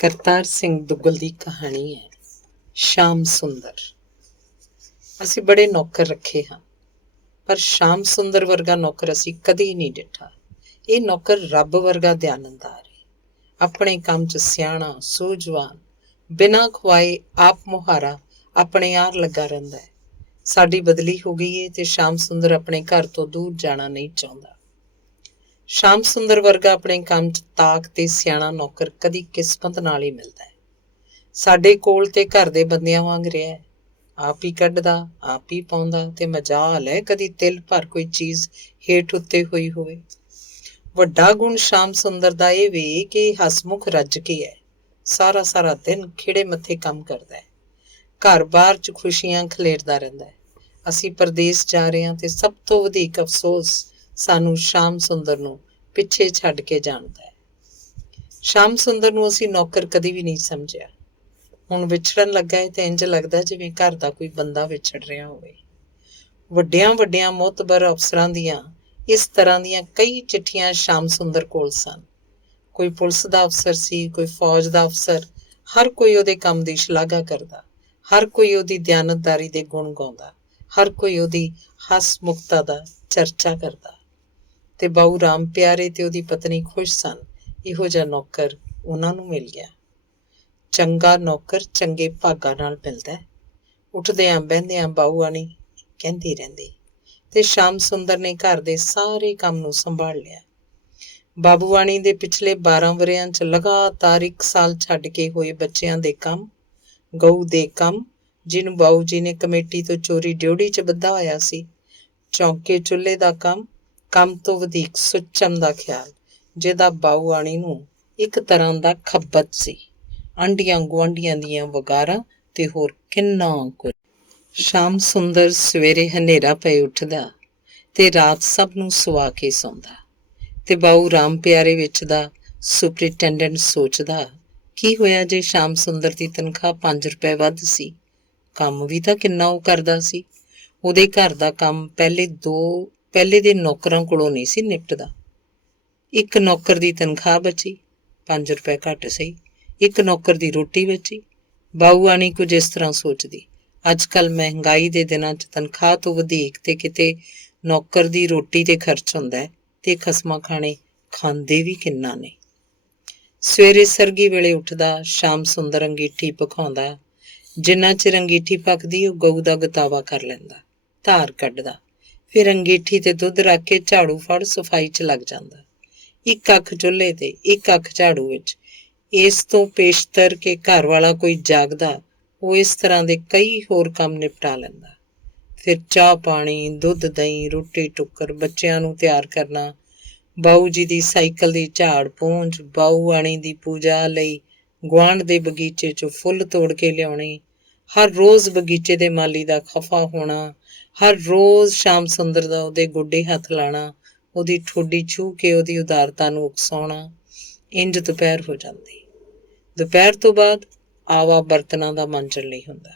ਕਰਤਾਰ ਸਿੰਘ ਦੁੱਗਲ ਦੀ ਕਹਾਣੀ ਹੈ ਸ਼ਾਮ ਸੁੰਦਰ। ਅਸੀਂ ਬੜੇ ਨੌਕਰ ਰੱਖੇ ਹਾਂ, ਪਰ ਸ਼ਾਮ ਸੁੰਦਰ ਵਰਗਾ ਨੌਕਰ ਅਸੀਂ ਕਦੀ ਨਹੀਂ ਡਿੱਠਾ। ਇਹ ਨੌਕਰ ਰੱਬ ਵਰਗਾ ਦਿਆਨਤਦਾਰ ਹੈ। ਆਪਣੇ ਕੰਮ 'ਚ ਸਿਆਣਾ, ਸੂਝਵਾਨ, ਬਿਨਾਂ ਖਵਾਏ ਆਪ ਮੁਹਾਰਾ ਆਪਣੇ ਆਰ ਲੱਗਾ ਰਹਿੰਦਾ ਹੈ। ਸਾਡੀ ਬਦਲੀ ਹੋ ਗਈ ਹੈ ਤੇ ਸ਼ਾਮ ਸੁੰਦਰ ਆਪਣੇ ਘਰ ਤੋਂ ਦੂਰ ਜਾਣਾ ਨਹੀਂ ਚਾਹੁੰਦਾ। ਸ਼ਾਮ ਸੁੰਦਰ ਵਰਗਾ ਆਪਣੇ ਕੰਮ 'ਚ ਤਾਕ ਤੇ ਸਿਆਣਾ ਨੌਕਰ ਕਦੀ ਕਿਸਮਤ ਨਾਲ ਹੀ ਮਿਲਦਾ ਹੈ। ਸਾਡੇ ਕੋਲ ਤੇ ਘਰ ਦੇ ਬੰਦਿਆਂ ਵਾਂਗ ਰਿਹਾ ਹੈ। ਆਪ ਹੀ ਕੱਢਦਾ, ਆਪ ਹੀ ਪਾਉਂਦਾ ਤੇ ਮਜਾਲ ਹੈ ਕਦੀ ਤਿਲ ਭਰ ਕੋਈ ਚੀਜ਼ ਹੇਠ ਉੱਤੇ ਹੋਈ ਹੋਵੇ। ਵੱਡਾ ਗੁਣ ਸ਼ਾਮ ਸੁੰਦਰ ਦਾ ਇਹ ਵੀ ਕਿ ਹਸਮੁਖ ਰੱਜ ਕੇ ਹੈ। ਸਾਰਾ ਸਾਰਾ ਦਿਨ ਖਿੜੇ ਮੱਥੇ ਕੰਮ ਕਰਦਾ ਹੈ। ਘਰ ਬਾਰ 'ਚ ਖੁਸ਼ੀਆਂ ਖਲੇਰਦਾ ਰਹਿੰਦਾ ਹੈ। ਅਸੀਂ ਪਰਦੇਸ ਜਾ ਰਹੇ ਹਾਂ ਤੇ ਸਭ ਤੋਂ ਵਧੇਕ ਅਫਸੋਸ ਸਾਨੂੰ ਸ਼ਾਮ ਸੁੰਦਰ ਨੂੰ ਪਿੱਛੇ ਛੱਡ ਕੇ ਜਾਣਦਾ ਹੈ। ਸ਼ਾਮ ਸੁੰਦਰ ਨੂੰ ਅਸੀਂ ਨੌਕਰ ਕਦੀ ਵੀ ਨਹੀਂ ਸਮਝਿਆ। ਹੁਣ ਵਿਛੜਨ ਲੱਗਾ ਹੈ ਤੇ ਇੰਜ ਲੱਗਦਾ ਜਿਵੇਂ ਘਰ ਦਾ ਕੋਈ ਬੰਦਾ ਵਿਛੜ ਰਿਹਾ ਹੋਵੇ। ਵੱਡਿਆਂ ਵੱਡਿਆਂ ਮੋਹਤਬਰ ਅਫਸਰਾਂ ਦੀਆਂ ਇਸ ਤਰ੍ਹਾਂ ਦੀਆਂ ਕਈ ਚਿੱਠੀਆਂ ਸ਼ਾਮ ਸੁੰਦਰ ਕੋਲ ਸਨ। ਕੋਈ ਪੁਲਿਸ ਦਾ ਅਫਸਰ ਸੀ, ਕੋਈ ਫੌਜ ਦਾ ਅਫਸਰ। ਹਰ ਕੋਈ ਉਹਦੇ ਕੰਮ ਦੀ ਸ਼ਲਾਘਾ ਕਰਦਾ, ਹਰ ਕੋਈ ਉਹਦੀ ਦਿਆਨਤਦਾਰੀ ਦੇ ਗੁਣ ਗਾਉਂਦਾ, ਹਰ ਕੋਈ ਉਹਦੀ ਹਸਮੁਖਤਾ ਦਾ ਚਰਚਾ ਕਰਦਾ। ਤੇ ਬਾਊ ਰਾਮ ਪਿਆਰੇ ਤੇ ਉਹਦੀ ਪਤਨੀ ਖੁਸ਼ ਸਨ। ਇਹੋ ਜਿਹਾ ਨੌਕਰ ਉਹਨਾਂ ਨੂੰ ਮਿਲ ਗਿਆ। ਚੰਗਾ ਨੌਕਰ ਚੰਗੇ ਭਾਗਾਂ ਨਾਲ ਮਿਲਦਾ ਹੈ। ਉੱਠਦਿਆਂ ਬਹਿੰਦਿਆਂ ਬਾਊ ਆਣੀ ਕਹਿੰਦੀ ਰਹਿੰਦੀ ਤੇ ਸ਼ਾਮ ਸੁੰਦਰ ਨੇ ਘਰ ਦੇ ਸਾਰੇ ਕੰਮ ਨੂੰ ਸੰਭਾਲ ਲਿਆ। ਬਾਬੂਆਣੀ ਦੇ ਪਿਛਲੇ 12 ਵਰ੍ਹਿਆਂ 'ਚ ਲਗਾਤਾਰ 1 ਸਾਲ ਛੱਡ ਕੇ ਹੋਏ ਬੱਚਿਆਂ ਦੇ ਕੰਮ, ਗਊ ਦੇ ਕੰਮ ਜਿਹਨੂੰ ਬਾਊ ਜੀ ਨੇ ਕਮੇਟੀ ਤੋਂ ਚੋਰੀ ਡਿਉੜੀ 'ਚ ਬੱਧਾ ਹੋਇਆ ਸੀ, ਚੌਂਕੇ ਚੁੱਲ੍ਹੇ ਦਾ ਕੰਮ ਤੋਂ ਵਧੇਕ ਸੁੱਚਮ ਦਾ ਖਿਆਲ, ਜਿਹਦਾ ਬਾਊ ਆਣੀ ਨੂੰ ਇੱਕ ਤਰ੍ਹਾਂ ਦਾ ਖੱਬਤ ਸੀ। ਆਂਢੀਆਂ ਗੁਆਂਢੀਆਂ ਦੀਆਂ ਵਗਾਰਾਂ ਤੇ ਹੋਰ ਕਿੰਨਾ ਕੁਝ। ਸ਼ਾਮ ਸੁੰਦਰ ਸਵੇਰੇ ਹਨੇਰਾ ਪਏ ਉੱਠਦਾ ਤੇ ਰਾਤ ਸਭ ਨੂੰ ਸੁਆ ਕੇ ਸੌਂਦਾ। ਤੇ ਬਾਊ ਰਾਮ ਪਿਆਰੇ ਵਿੱਚ ਦਾ ਸੁਪਰਿੰਟੈਂਡੈਂਟ ਸੋਚਦਾ, ਕੀ ਹੋਇਆ ਜੇ ਸ਼ਾਮ ਸੁੰਦਰ ਦੀ ਤਨਖਾਹ 5 ਰੁਪਏ ਵੱਧ ਸੀ? ਕੰਮ ਵੀ ਤਾਂ ਕਿੰਨਾ ਉਹ ਕਰਦਾ ਸੀ। ਉਹਦੇ ਘਰ ਦਾ ਕੰਮ ਪਹਿਲੇ ਦੇ ਨੌਕਰਾਂ ਕੋਲੋਂ ਨਹੀਂ ਸੀ ਨਿਪਟਦਾ। ਇੱਕ ਨੌਕਰ ਦੀ ਤਨਖਾਹ ਬਚੀ, 5 ਰੁਪਏ ਘੱਟ ਸਹੀ, ਇੱਕ ਨੌਕਰ ਦੀ ਰੋਟੀ ਬਚੀ। ਬਾਊ ਆਣੀ ਕੁਝ ਇਸ ਤਰ੍ਹਾਂ ਸੋਚਦੀ, ਅੱਜ ਕੱਲ੍ਹ ਮਹਿੰਗਾਈ ਦੇ ਦਿਨਾਂ 'ਚ ਤਨਖਾਹ ਤੋਂ ਵਧੇਕ ਤੇ ਕਿਤੇ ਨੌਕਰ ਦੀ ਰੋਟੀ ਤੇ ਖਰਚ ਹੁੰਦਾ ਤੇ ਖਸਮਾਂ ਖਾਣੇ ਖਾਂਦੇ ਵੀ ਕਿੰਨਾ ਨੇ। ਸਵੇਰੇ ਸਰਗੀ ਵੇਲੇ ਉੱਠਦਾ, ਸ਼ਾਮ ਸੁੰਦਰ ਅੰਗੀਠੀ ਪਕਾਉਂਦਾ। ਜਿੰਨਾ ਚਿਰ ਅੰਗੀਠੀ ਪੱਕਦੀ ਉਹ ਗਊ ਦਾ ਗਤਾਵਾ ਕਰ ਲੈਂਦਾ, ਧਾਰ ਕੱਢਦਾ, ਫਿਰ ਅੰਗੀਠੀ ਤੇ ਦੁੱਧ ਰੱਖ ਕੇ ਝਾੜੂ ਫੜ ਸਫਾਈ 'ਚ ਲੱਗ ਜਾਂਦਾ। ਇੱਕ ਅੱਖ ਚੁੱਲ੍ਹੇ ਤੇ ਇੱਕ ਅੱਖ ਝਾੜੂ ਵਿੱਚ। ਇਸ ਤੋਂ ਪੇਸ਼ਤਰ ਕਿ ਘਰ ਵਾਲਾ ਕੋਈ ਜਾਗਦਾ, ਉਹ ਇਸ ਤਰ੍ਹਾਂ ਦੇ ਕਈ ਹੋਰ ਕੰਮ ਨਿਪਟਾ ਲੈਂਦਾ। ਫਿਰ ਚਾਹ ਪਾਣੀ, ਦੁੱਧ ਦਹੀਂ, ਰੋਟੀ ਟੁੱਕਰ, ਬੱਚਿਆਂ ਨੂੰ ਤਿਆਰ ਕਰਨਾ, ਬਾਊ ਜੀ ਦੀ ਸਾਈਕਲ ਦੀ ਝਾੜ ਪੂੰਝ, ਬਾਊ ਆਣੀ ਦੀ ਪੂਜਾ ਲਈ ਗੁਆਂਢ ਦੇ ਬਗੀਚੇ 'ਚੋਂ ਫੁੱਲ ਤੋੜ ਕੇ ਲਿਆਉਣੇ, ਹਰ ਰੋਜ਼ ਬਗੀਚੇ ਦੇ ਮਾਲੀ ਦਾ ਖਫਾ ਹੋਣਾ, ਹਰ ਰੋਜ਼ ਸ਼ਾਮ ਸੁੰਦਰ ਦਾ ਉਹਦੇ ਗੋਡੇ ਹੱਥ ਲਾਣਾ, ਉਹਦੀ ਠੋਡੀ ਛੂਹ ਕੇ ਉਹਦੀ ਉਦਾਰਤਾ ਨੂੰ ਉਕਸਾਉਣਾ। ਇੰਝ ਦੁਪਹਿਰ ਹੋ ਜਾਂਦੀ। ਦੁਪਹਿਰ ਤੋਂ ਬਾਅਦ ਆਵਾ ਬਰਤਨਾਂ ਦਾ ਮਾਂਜਣ ਲਈ ਹੁੰਦਾ।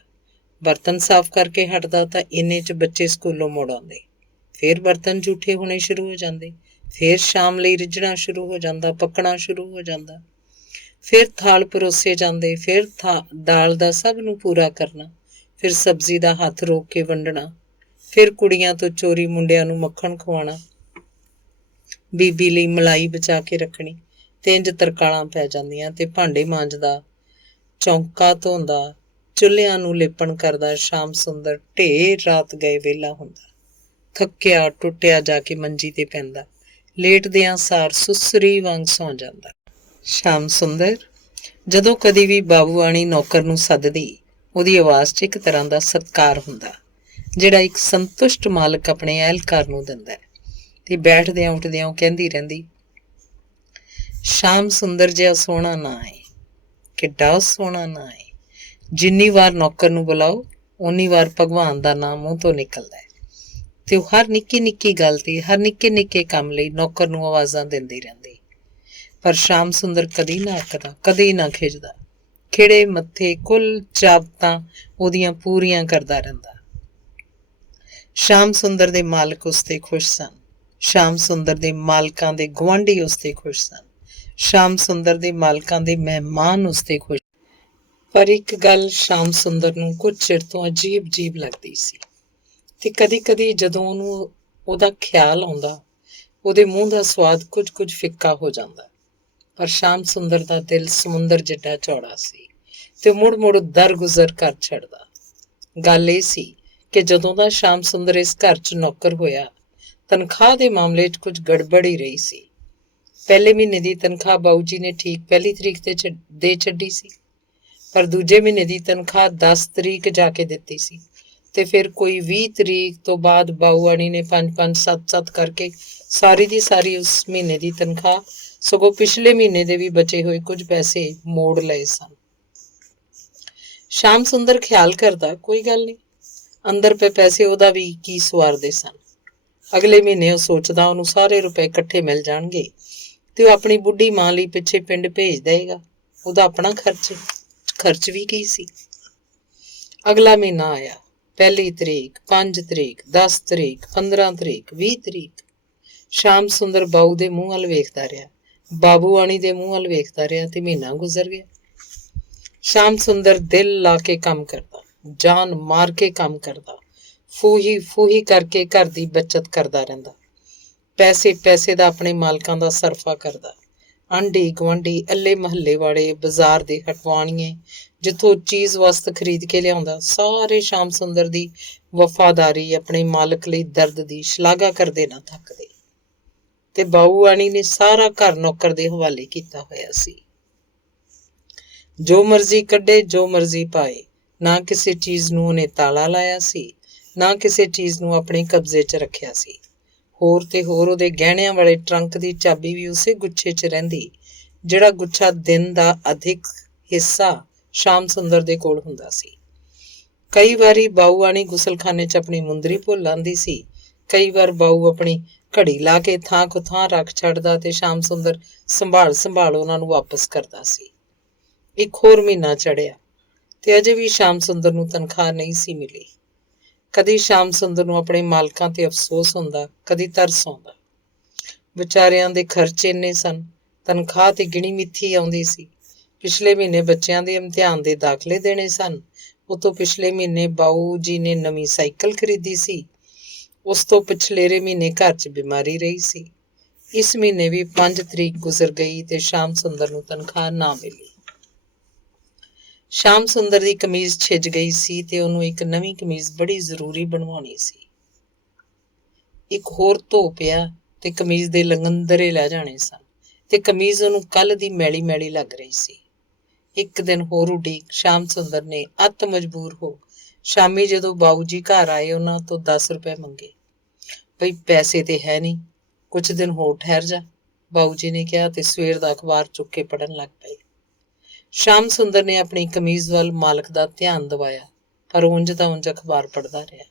ਬਰਤਨ ਸਾਫ਼ ਕਰਕੇ ਹਟਦਾ ਤਾਂ ਇੰਨੇ 'ਚ ਬੱਚੇ ਸਕੂਲੋਂ ਮੁੜ ਆਉਂਦੇ। ਫਿਰ ਬਰਤਨ ਝੂਠੇ ਹੋਣੇ ਸ਼ੁਰੂ ਹੋ ਜਾਂਦੇ। ਫਿਰ ਸ਼ਾਮ ਲਈ ਰਿੱਝਣਾ ਸ਼ੁਰੂ ਹੋ ਜਾਂਦਾ, ਪੱਕਣਾ ਸ਼ੁਰੂ ਹੋ ਜਾਂਦਾ। ਫਿਰ ਥਾਲ ਪਰੋਸੇ ਜਾਂਦੇ, ਫਿਰ ਦਾਲ ਦਾ ਸਭ ਨੂੰ ਪੂਰਾ ਕਰਨਾ, ਫਿਰ ਸਬਜ਼ੀ ਦਾ ਹੱਥ ਰੋਕ ਕੇ ਵੰਡਣਾ, ਫਿਰ ਕੁੜੀਆਂ ਤੋਂ ਚੋਰੀ ਮੁੰਡਿਆਂ ਨੂੰ ਮੱਖਣ ਖਵਾਉਣਾ, ਬੀਬੀ ਲਈ ਮਲਾਈ ਬਚਾ ਕੇ ਰੱਖਣੀ। ਤੇ ਇੰਝ ਤਰਕਾਲਾਂ ਪੈ ਜਾਂਦੀਆਂ ਤੇ ਭਾਂਡੇ ਮਾਂਜਦਾ, ਚੌਂਕਾ ਧੋਂਦਾ, ਚੁੱਲ੍ਹਿਆਂ ਨੂੰ ਲੇਪਣ ਕਰਦਾ। ਸ਼ਾਮ ਸੁੰਦਰ ਢੇਰ ਰਾਤ ਗਏ ਵਿਹਲਾ ਹੁੰਦਾ। ਥੱਕਿਆ ਟੁੱਟਿਆ ਜਾ ਕੇ ਮੰਜੀ ਤੇ ਪੈਂਦਾ, ਲੇਟਦਿਆਂ ਸਾਰ ਸੁਸਰੀ ਵਾਂਗ ਸੌਂ ਜਾਂਦਾ। ਸ਼ਾਮ ਸੁੰਦਰ ਜਦੋਂ ਕਦੀ ਵੀ ਬਾਬੂ ਆਣੀ ਨੌਕਰ ਨੂੰ ਸੱਦਦੀ, ਉਹਦੀ ਆਵਾਜ਼ 'ਚ ਇੱਕ ਤਰ੍ਹਾਂ ਦਾ ਸਤਿਕਾਰ ਹੁੰਦਾ ਜਿਹੜਾ ਇੱਕ ਸੰਤੁਸ਼ਟ ਮਾਲਕ ਆਪਣੇ ਅਹਿਲਕਾਰ ਨੂੰ ਦਿੰਦਾ। ਤੇ ਬੈਠਦਿਆਂ ਉੱਠਦਿਆਂ ਉਹ ਕਹਿੰਦੀ ਰਹਿੰਦੀ, ਸ਼ਾਮ ਸੁੰਦਰ ਜਿਹਾ ਸੋਹਣਾ ਨਾ ਏ, ਕਿੱਡਾ ਸੋਹਣਾ ਨਾ ਏ। ਜਿੰਨੀ ਵਾਰ ਨੌਕਰ ਨੂੰ ਬੁਲਾਓ ਓਨੀ ਵਾਰ ਭਗਵਾਨ ਦਾ ਨਾਮ ਮੂੰਹ ਤੋਂ ਨਿਕਲਦਾ ਹੈ। ਤੇ ਉਹ ਹਰ ਨਿੱਕੀ ਨਿੱਕੀ ਗੱਲ ਤੇ ਹਰ ਨਿੱਕੇ ਨਿੱਕੇ ਕੰਮ ਲਈ ਨੌਕਰ ਨੂੰ ਆਵਾਜ਼ਾਂ ਦਿੰਦੀ ਰਹਿੰਦੀ। ਪਰ ਸ਼ਾਮ ਸੁੰਦਰ ਕਦੀ ਨਾ ਅੱਕਦਾ, ਕਦੀ ਨਾ ਖਿਝਦਾ। ਖਿੜੇ ਮੱਥੇ ਕੁੱਲ ਚਾਹਤਾਂ ਉਹਦੀਆਂ ਪੂਰੀਆਂ ਕਰਦਾ ਰਹਿੰਦਾ। ਸ਼ਾਮ ਸੁੰਦਰ ਦੇ ਮਾਲਕ ਉਸ 'ਤੇ ਖੁਸ਼ ਸਨ। ਸ਼ਾਮ ਸੁੰਦਰ ਦੇ ਮਾਲਕਾਂ ਦੇ ਗੁਆਂਢੀ ਉਸ 'ਤੇ ਖੁਸ਼ ਸਨ। ਸ਼ਾਮ ਸੁੰਦਰ ਦੇ ਮਾਲਕਾਂ ਦੇ ਮਹਿਮਾਨ ਉਸ ਤੇ ਖੁਸ਼। ਪਰ ਇੱਕ ਗੱਲ ਸ਼ਾਮ ਸੁੰਦਰ ਨੂੰ ਕੁਝ ਚਿਰ ਤੋਂ ਅਜੀਬ ਲੱਗਦੀ ਸੀ ਤੇ ਕਦੀ-ਕਦੀ ਜਦੋਂ ਉਹਨੂੰ ਉਹਦਾ ਖਿਆਲ ਆਉਂਦਾ, ਉਹਦੇ ਮੂੰਹ ਦਾ ਸਵਾਦ ਕੁਝ ਫਿੱਕਾ ਹੋ ਜਾਂਦਾ। ਪਰ ਸ਼ਾਮ ਸੁੰਦਰ ਦਾ ਦਿਲ ਸਮੁੰਦਰ ਜਿੱਡਾ ਚੌੜਾ ਸੀ ਤੇ ਮੁੜ ਦਰਗੁਜ਼ਰ ਕਰ ਛੱਡਦਾ। ਗੱਲ ਇਹ ਸੀ ਕਿ ਜਦੋਂ ਦਾ ਸ਼ਾਮ ਸੁੰਦਰ ਇਸ ਘਰ 'ਚ ਨੌਕਰ ਹੋਇਆ, ਤਨਖਾਹ ਦੇ ਮਾਮਲੇ 'ਚ ਕੁਝ ਗੜਬੜ ਹੀ ਰਹੀ ਸੀ। ਪਹਿਲੇ ਮਹੀਨੇ ਦੀ ਤਨਖਾਹ ਬਾਊ ਜੀ ਨੇ ਠੀਕ 1 ਤਰੀਕ ਤੇ ਦੇ ਛੱਡੀ ਸੀ, ਪਰ ਦੂਜੇ ਮਹੀਨੇ ਦੀ ਤਨਖਾਹ 10 ਤਰੀਕ ਜਾ ਕੇ ਦਿੱਤੀ ਸੀ ਤੇ ਫਿਰ ਕੋਈ 20 ਤਰੀਕ ਤੋਂ ਬਾਅਦ ਬਾਊ ਆਣੀ ਨੇ 5-5, 7-7 ਕਰਕੇ ਸਾਰੀ ਦੀ ਸਾਰੀ ਉਸ ਮਹੀਨੇ ਦੀ ਤਨਖਾਹ, ਸਗੋਂ ਪਿਛਲੇ ਮਹੀਨੇ ਦੇ ਵੀ ਬਚੇ ਹੋਏ ਕੁਝ ਪੈਸੇ ਮੋੜ ਲਏ ਸਨ। ਸ਼ਾਮ ਸੁੰਦਰ ਖਿਆਲ ਕਰਦਾ, ਕੋਈ ਗੱਲ ਨਹੀਂ, ਅੰਦਰ ਪਏ ਪੈਸੇ ਉਹਦਾ ਵੀ ਕੀ ਸਵਾਰਦੇ ਸਨ। ਅਗਲੇ ਮਹੀਨੇ ਉਹ ਸੋਚਦਾ ਉਹਨੂੰ ਸਾਰੇ ਰੁਪਏ ਇਕੱਠੇ ਮਿਲ ਜਾਣਗੇ ਤੇ ਉਹ ਆਪਣੀ ਬੁੱਢੀ ਮਾਂ ਲਈ ਪਿੱਛੇ ਪਿੰਡ ਭੇਜ ਦੇਗਾ। ਉਹਦਾ ਆਪਣਾ ਖਰਚ ਵੀ ਕੀ ਸੀ। ਅਗਲਾ ਮਹੀਨਾ ਆਇਆ। 1 ਤਰੀਕ, 5 ਤਰੀਕ, 10 ਤਰੀਕ, 15 ਤਰੀਕ, 20 ਤਰੀਕ। ਸ਼ਾਮ ਸੁੰਦਰ ਬਾਊ ਦੇ ਮੂੰਹ ਵੱਲ ਵੇਖਦਾ ਰਿਹਾ, ਬਾਬੂ ਆਣੀ ਦੇ ਮੂੰਹ ਵੱਲ ਵੇਖਦਾ ਰਿਹਾ ਤੇ ਮਹੀਨਾ ਗੁਜ਼ਰ ਗਿਆ। ਸ਼ਾਮ ਸੁੰਦਰ ਦਿਲ ਲਾ ਕੇ ਕੰਮ ਕਰਦਾ, ਜਾਨ ਮਾਰ ਕੇ ਕੰਮ ਕਰਦਾ, ਫੂਹੀ ਕਰਕੇ ਘਰ ਦੀ ਬੱਚਤ ਕਰਦਾ ਰਹਿੰਦਾ। ਪੈਸੇ ਦਾ ਆਪਣੇ ਮਾਲਕਾਂ ਦਾ ਸਰਫਾ ਕਰਦਾ। ਆਂਢੀ ਗੁਆਂਢੀ, ਅੱਲੇ ਮਹੱਲੇ ਵਾਲੇ, ਬਾਜ਼ਾਰ ਦੇ ਹਟਵਾਣੀਏ, ਜਿੱਥੋਂ ਚੀਜ਼ ਵਸਤ ਖਰੀਦ ਕੇ ਲਿਆਉਂਦਾ, ਸਾਰੇ ਸ਼ਾਮ ਸੁੰਦਰ ਦੀ ਵਫਾਦਾਰੀ, ਆਪਣੇ ਮਾਲਕ ਲਈ ਦਰਦ ਦੀ ਸ਼ਲਾਘਾ ਕਰਦੇ ਨਾ ਥੱਕਦੇ। ਤੇ ਬਾਊ ਆਣੀ ਨੇ ਸਾਰਾ ਘਰ ਨੌਕਰ ਦੇ ਹਵਾਲੇ ਕੀਤਾ ਹੋਇਆ ਸੀ। ਜੋ ਮਰਜ਼ੀ ਕੱਢੇ, ਜੋ ਮਰਜ਼ੀ ਪਾਏ, ਨਾ ਕਿਸੇ ਚੀਜ਼ ਨੂੰ ਉਹਨੇ ਤਾਲਾ ਲਾਇਆ ਸੀ, ਨਾ ਕਿਸੇ ਚੀਜ਼ ਨੂੰ ਆਪਣੇ ਕਬਜ਼ੇ 'ਚ ਰੱਖਿਆ ਸੀ। ਹੋਰ ਉਹਦੇ ਗਹਿਣਿਆਂ ਵਾਲੇ ਟਰੰਕ ਦੀ ਚਾਬੀ ਵੀ ਉਸੇ ਗੁੱਛੇ 'ਚ ਰਹਿੰਦੀ, ਜਿਹੜਾ ਗੁੱਛਾ ਦਿਨ ਦਾ ਅਧਿਕ ਹਿੱਸਾ ਸ਼ਾਮ ਸੁੰਦਰ ਦੇ ਕੋਲ ਹੁੰਦਾ ਸੀ। ਕਈ ਵਾਰੀ ਬਾਊ ਆਣੀ ਗੁਸਲਖਾਨੇ 'ਚ ਆਪਣੀ ਮੁੰਦਰੀ ਭੁੱਲ ਆਉਂਦੀ ਸੀ। ਕਈ ਵਾਰ ਬਾਊ ਆਪਣੀ ਘੜੀ ਲਾ ਕੇ ਥਾਂ ਕੁ ਥਾਂ ਰੱਖ ਛੱਡਦਾ ਤੇ ਸ਼ਾਮ ਸੁੰਦਰ ਸੰਭਾਲ ਉਹਨਾਂ ਨੂੰ ਵਾਪਸ ਕਰਦਾ ਸੀ। ਇੱਕ ਹੋਰ ਮਹੀਨਾ ਚੜ੍ਹਿਆ ਤੇ ਅਜੇ ਵੀ ਸ਼ਾਮ ਸੁੰਦਰ ਨੂੰ ਤਨਖਾਹ ਨਹੀਂ ਸੀ ਮਿਲੀ। ਕਦੀ ਸ਼ਾਮ ਸੁੰਦਰ ਨੂੰ ਆਪਣੇ ਮਾਲਕਾਂ ਤੇ ਅਫਸੋਸ ਹੁੰਦਾ, ਕਦੀ ਤਰਸ ਆਉਂਦਾ। ਵਿਚਾਰਿਆਂ ਦੇ ਖਰਚੇ ਇੰਨੇ ਸਨ, ਤਨਖਾਹ ਤੇ ਗਿਣੀ ਮਿੱਥੀ ਆਉਂਦੀ ਸੀ। ਪਿਛਲੇ ਮਹੀਨੇ ਬੱਚਿਆਂ ਦੇ ਇਮਤਿਹਾਨ ਦੇ ਦਾਖਲੇ ਦੇਣੇ ਸਨ। ਉਤੋਂ ਪਿਛਲੇ ਮਹੀਨੇ ਬਾਊ ਜੀ ਨੇ ਨਵੀਂ ਸਾਈਕਲ ਖਰੀਦੀ ਸੀ। ਉਸ ਤੋਂ ਪਿਛਲੇਰੇ ਮਹੀਨੇ ਘਰ 'ਚ ਬਿਮਾਰੀ ਰਹੀ ਸੀ। ਇਸ ਮਹੀਨੇ ਵੀ 5 ਤਰੀਕ ਗੁਜ਼ਰ ਗਈ ਤੇ ਸ਼ਾਮ ਸੁੰਦਰ ਨੂੰ ਤਨਖਾਹ ਨਾ ਮਿਲੀ। ਸ਼ਾਮ ਸੁੰਦਰ ਦੀ ਕਮੀਜ਼ ਛਿੱਜ ਗਈ ਸੀ ਤੇ ਉਹਨੂੰ ਇੱਕ ਨਵੀਂ ਕਮੀਜ਼ ਬੜੀ ਜ਼ਰੂਰੀ ਬਣਵਾਉਣੀ ਸੀ। ਇੱਕ ਹੋਰ ਧੋ ਪਿਆ ਤੇ ਕਮੀਜ਼ ਦੇ ਲੰਗੰਦਰੇ ਲੈ ਜਾਣੇ ਸਨ ਤੇ ਕਮੀਜ਼ ਉਹਨੂੰ ਕੱਲ ਦੀ ਮੈਲੀ ਲੱਗ ਰਹੀ ਸੀ। ਇੱਕ ਦਿਨ ਹੋਰ ਉਡੀਕ ਸ਼ਾਮ ਸੁੰਦਰ ਨੇ ਅੱਤ ਮਜਬੂਰ ਹੋ ਸ਼ਾਮੀ ਜਦੋਂ ਬਾਊ ਜੀ ਘਰ ਆਏ, ਉਹਨਾਂ ਤੋਂ 10 ਰੁਪਏ ਮੰਗੇ। ਬਈ ਪੈਸੇ ਤੇ ਹੈ ਨਹੀਂ, ਕੁਝ ਦਿਨ ਹੋਰ ਠਹਿਰ ਜਾ, ਬਾਊ ਜੀ ਨੇ ਕਿਹਾ ਤੇ ਸਵੇਰ ਦਾ ਅਖਬਾਰ ਚੁੱਕ ਕੇ ਪੜ੍ਹਨ ਲੱਗ ਪਏ। ਸ਼ਾਮ ਸੁੰਦਰ ਨੇ ਆਪਣੀ ਕਮੀਜ਼ ਵੱਲ ਮਾਲਕ ਦਾ ਧਿਆਨ ਦਿਵਾਇਆ, ਪਰ ਉਂਝ ਦਾ ਉਂਝ ਅਖਬਾਰ ਪੜ੍ਹਦਾ ਰਿਹਾ।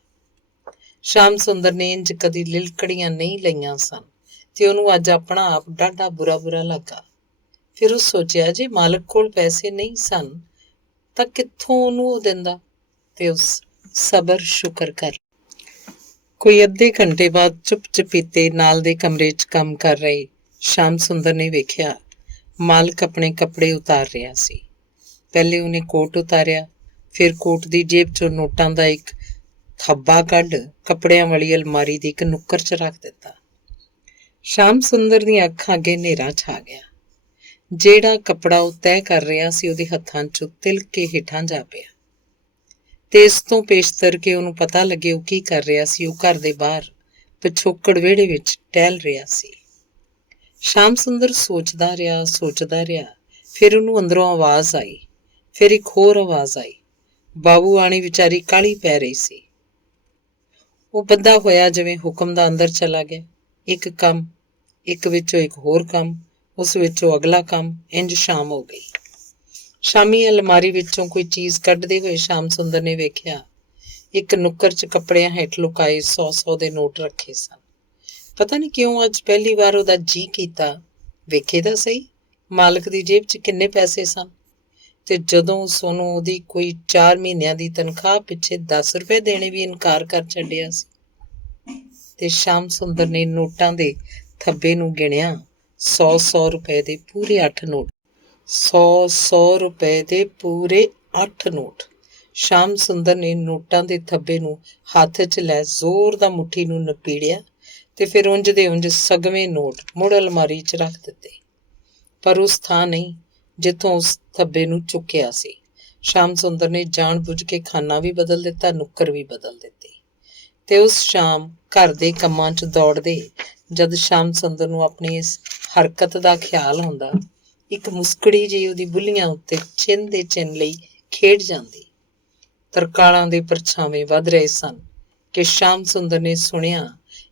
ਸ਼ਾਮ ਸੁੰਦਰ ਨੇ ਇੰਝ ਕਦੀ ਲਿਲਕੜੀਆਂ ਨਹੀਂ ਲਈਆਂ ਸਨ ਤੇ ਉਹਨੂੰ ਅੱਜ ਆਪਣਾ ਆਪ ਡਾਢਾ ਬੁਰਾ ਲੱਗਾ। ਫਿਰ ਉਹ ਸੋਚਿਆ, ਜੇ ਮਾਲਕ ਕੋਲ ਪੈਸੇ ਨਹੀਂ ਸਨ ਤਾਂ ਕਿੱਥੋਂ ਉਹਨੂੰ ਉਹ ਦਿੰਦਾ, ਤੇ ਉਸ ਸਬਰ ਸ਼ੁਕਰ ਕਰ। ਕੋਈ ਅੱਧੇ ਘੰਟੇ ਬਾਅਦ ਚੁੱਪ-ਚਪੀਤੇ ਨਾਲ ਦੇ ਕਮਰੇ 'ਚ ਕੰਮ ਕਰ ਰਹੇ ਸ਼ਾਮ ਸੁੰਦਰ ਨੇ ਵੇਖਿਆ, ਮਾਲਕ ਆਪਣੇ ਕੱਪੜੇ ਉਤਾਰ ਰਿਹਾ ਸੀ। ਪਹਿਲੇ ਉਹਨੇ ਕੋਟ ਉਤਾਰਿਆ, ਫਿਰ ਕੋਟ ਦੀ ਜੇਬ 'ਚੋਂ ਨੋਟਾਂ ਦਾ ਇੱਕ ਥੱਬਾ ਕੱਢ ਕੱਪੜਿਆਂ ਵਾਲੀ ਅਲਮਾਰੀ ਦੀ ਇੱਕ ਨੁੱਕਰ 'ਚ ਰੱਖ ਦਿੱਤਾ। ਸ਼ਾਮ ਸੁੰਦਰ ਦੀਆਂ ਅੱਖਾਂ ਅੱਗੇ ਹਨੇਰਾ ਛਾ ਗਿਆ। ਜਿਹੜਾ ਕੱਪੜਾ ਉਹ ਤੈਅ ਕਰ ਰਿਹਾ ਸੀ ਉਹਦੇ ਹੱਥਾਂ 'ਚੋਂ ਤਿਲਕ ਕੇ ਹੇਠਾਂ ਜਾ ਪਿਆ ਤੇ ਇਸ ਤੋਂ ਪੇਸ਼ਤਰ ਕਿ ਉਹਨੂੰ ਪਤਾ ਲੱਗੇ ਉਹ ਕੀ ਕਰ ਰਿਹਾ ਸੀ, ਉਹ ਘਰ ਦੇ ਬਾਹਰ ਪਿਛੋਕੜ ਵਿਹੜੇ ਵਿੱਚ ਟਹਿਲ ਰਿਹਾ ਸੀ। ਸ਼ਾਮ ਸੁੰਦਰ ਸੋਚਦਾ ਰਿਹਾ। ਫਿਰ ਉਹਨੂੰ ਅੰਦਰੋਂ ਆਵਾਜ਼ ਆਈ, ਫਿਰ ਇੱਕ ਹੋਰ ਆਵਾਜ਼ ਆਈ। ਬਾਬੂ ਆਣੀ ਵਿਚਾਰੀ ਕਾਹਲੀ ਪੈ ਰਹੀ ਸੀ। ਉਹ ਬੱਧਾ ਹੋਇਆ ਜਿਵੇਂ ਹੁਕਮ ਦਾ ਅੰਦਰ ਚਲਾ ਗਿਆ। ਇੱਕ ਕੰਮ, ਇੱਕ ਵਿੱਚੋਂ ਇੱਕ ਹੋਰ ਕੰਮ, ਉਸ ਵਿੱਚੋਂ ਅਗਲਾ ਕੰਮ, ਇੰਝ ਸ਼ਾਮ ਹੋ ਗਈ। ਸ਼ਾਮੀ ਅਲਮਾਰੀ ਵਿੱਚੋਂ ਕੋਈ ਚੀਜ਼ ਕੱਢਦੇ ਹੋਏ ਸ਼ਾਮ ਸੁੰਦਰ ਨੇ ਵੇਖਿਆ, ਇੱਕ ਨੁੱਕਰ 'ਚ ਕੱਪੜਿਆਂ ਹੇਠ ਲੁਕਾਏ 100 ਦੇ ਨੋਟ ਰੱਖੇ ਸਨ। ਪਤਾ ਨਹੀਂ ਕਿਉਂ ਅੱਜ ਪਹਿਲੀ ਵਾਰ ਉਹਦਾ ਜੀਅ ਕੀਤਾ ਵੇਖੇ ਤਾਂ ਸਹੀ ਮਾਲਕ ਦੀ ਜੇਬ 'ਚ ਕਿੰਨੇ ਪੈਸੇ ਸਨ। ਤੇ ਜਦੋਂ ਸੋਨੂੰ ਉਹਦੀ ਕੋਈ 4 ਮਹੀਨਿਆਂ ਦੀ ਤਨਖਾਹ ਪਿੱਛੇ 10 ਰੁਪਏ ਦੇਣੇ ਵੀ ਇਨਕਾਰ ਕਰ ਛੱਡਿਆ ਸੀ। ਤੇ ਸ਼ਾਮ ਸੁੰਦਰ ਨੇ ਨੋਟਾਂ ਦੇ ਥੱਬੇ ਨੂੰ ਗਿਣਿਆ, 100 ਰੁਪਏ ਦੇ ਪੂਰੇ 8 ਨੋਟ। 100 ਰੁਪਏ ਦੇ ਪੂਰੇ 8 ਨੋਟ। ਸ਼ਾਮ ਸੁੰਦਰ ਨੇ ਨੋਟਾਂ ਦੇ ਥੱਬੇ ਨੂੰ ਹੱਥ 'ਚ ਲੈ ਜ਼ੋਰ ਦਾ ਮੁੱਠੀ ਨੂੰ ਨਪੀੜਿਆ ਤੇ ਫਿਰ ਉਂਝ ਦੇ ਉਂਝ ਸਗਵੇਂ ਨੋਟ ਮੁੜ ਅਲਮਾਰੀ 'ਚ ਰੱਖ ਦਿੱਤੇ। ਪਰ ਉਸ ਥਾਂ ਨਹੀਂ ਜਿੱਥੋਂ ਉਸ ਥੱਬੇ ਨੂੰ ਚੁੱਕਿਆ ਸੀ। ਸ਼ਾਮ ਸੁੰਦਰ ਨੇ ਜਾਣ ਬੁੱਝ ਕੇ ਖਾਨਾ ਵੀ ਬਦਲ ਦਿੱਤਾ, ਨੁੱਕਰ ਵੀ ਬਦਲ ਦਿੱਤੇ। ਤੇ ਉਸ ਸ਼ਾਮ ਘਰ ਦੇ ਕੰਮਾਂ 'ਚ ਦੌੜਦੇ ਜਦ ਸ਼ਾਮ ਸੁੰਦਰ ਨੂੰ ਆਪਣੀ ਇਸ ਹਰਕਤ ਦਾ ਖਿਆਲ ਹੁੰਦਾ, ਇੱਕ ਮੁਸਕੜੀ ਜਿਹੀ ਉਹਦੀ ਬੁੱਲੀਆਂ ਉੱਤੇ ਚਿੰਨ੍ਹ ਦੇ ਚਿੰਨ੍ਹ ਲਈ ਖੇਡ ਜਾਂਦੀ। ਤਰਕਾਲਾਂ ਦੇ ਪਰਛਾਵੇਂ ਵੱਧ ਰਹੇ ਸਨ ਕਿ ਸ਼ਾਮ ਸੁੰਦਰ ਨੇ ਸੁਣਿਆ